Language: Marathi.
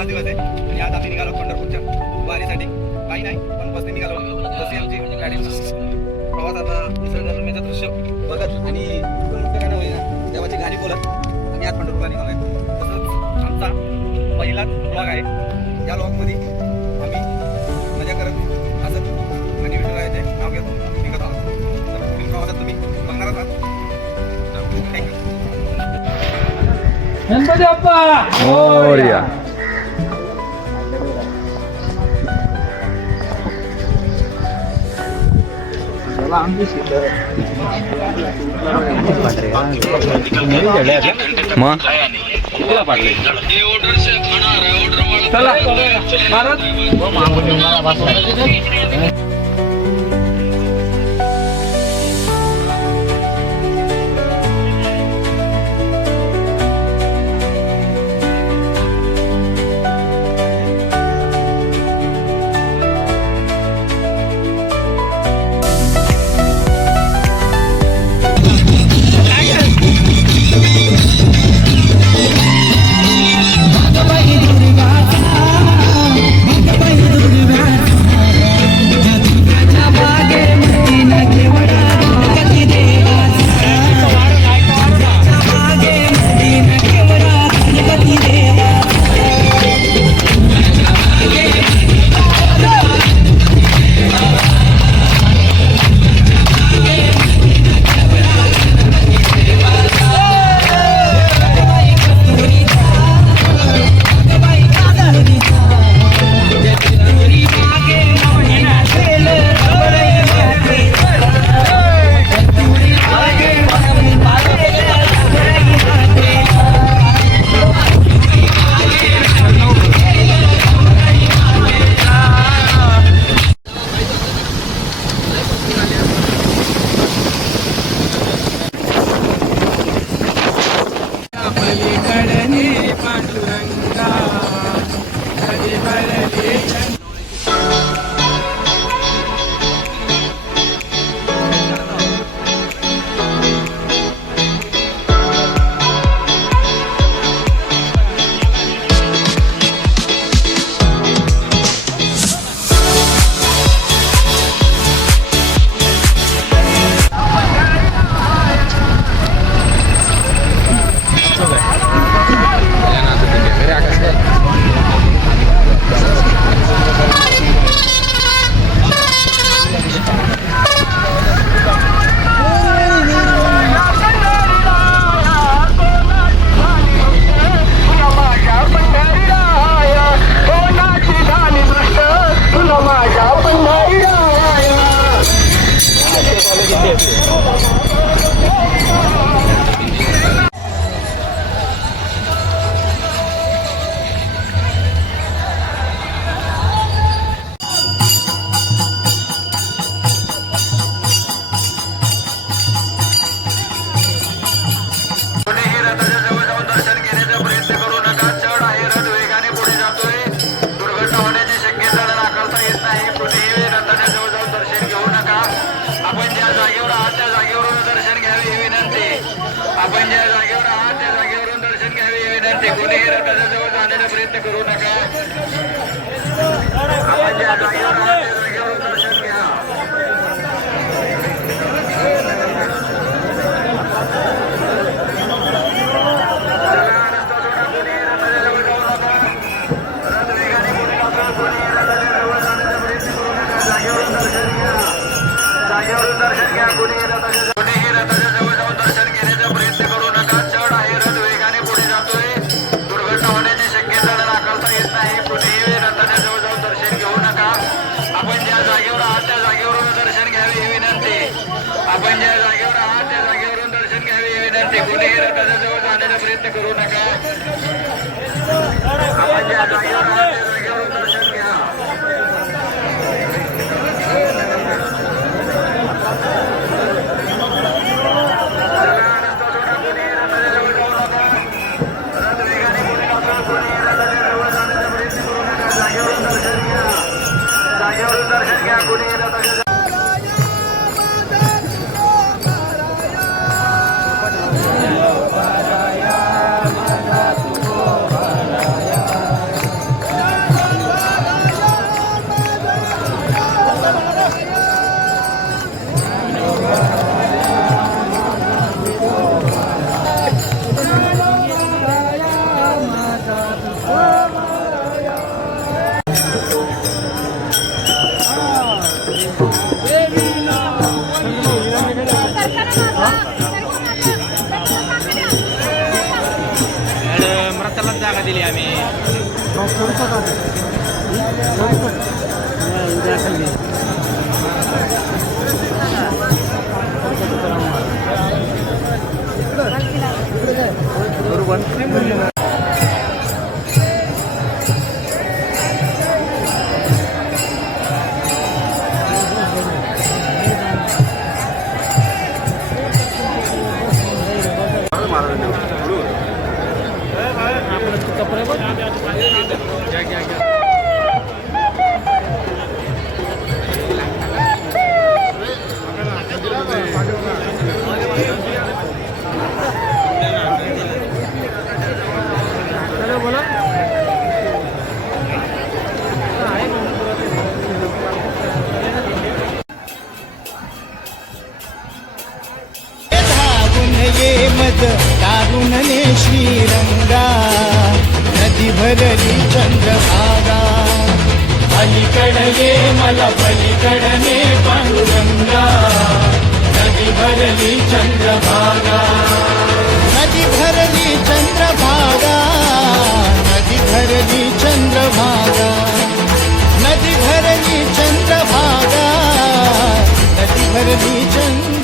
5 दिवस आहे आणि आज आम्ही निघालो पंढरपूरच्या वारीसाठी. काही नाही पण बसने निघालो. तशी आमची गाडी प्रवास आता निसर्गरम्याचं दृश्य बघत आणि गाणं होईल देवाची गाणी बोलत आम्ही आज पंढरपूरला निघालो आहे. तसंच आमचा पहिलाच ब्लॉग आहे. या ब्लॉगमध्ये आम्ही मजा करत असत आणि विठुरायाचे नाव घेतो निघत आहोत. तर पुढील प्रवासात तुम्ही बघणार आहात. थँक्यू. गणपती बाप्पा मोरया. मग चला महाराज कोणीही रथाच्या जवळ जाण्याचा प्रयत्न करू नका. आपण ज्या जागेवर आहात त्या जागेवरून दर्शन घ्या. जागेवरून दर्शन घ्या. कोणीही रथाच्या जवळ जाऊन दर्शन घेण्याचा प्रयत्न करू नका. चढ आहे, रथ वेगाने पुढे जातोय. दुर्घटना होण्याची शक्यता नाकारता येत नाही. कुठेही रथाच्या जवळ जाऊन दर्शन घेऊ नका. आपण ज्या जागेवर आहात त्या जागेवरून दर्शन घ्यावे ही विनंती. आपण ज्या जागेवर आहात त्या जागेवरून दर्शन घ्यावे ही विनंती. कोणीही रथाच्या जवळ जाण्याचा प्रयत्न करू नका. आपण ज्या जागेवर आहात त्या जागेवरून दर्शन घ्या. दर्शन घ्या. कोणी दिली आम्ही. धावून ये मद दारुणने श्रीरंगा नदी भरली चंद्रभागा अलीकडे ये मला पलीकडने पांडुरंगा नदी भरली चंद्रभागा नदी भरली चंद्रभागा नदी भरली चंद्रभागा नदी भरली चंद्रभागा नदी भरली चंद्र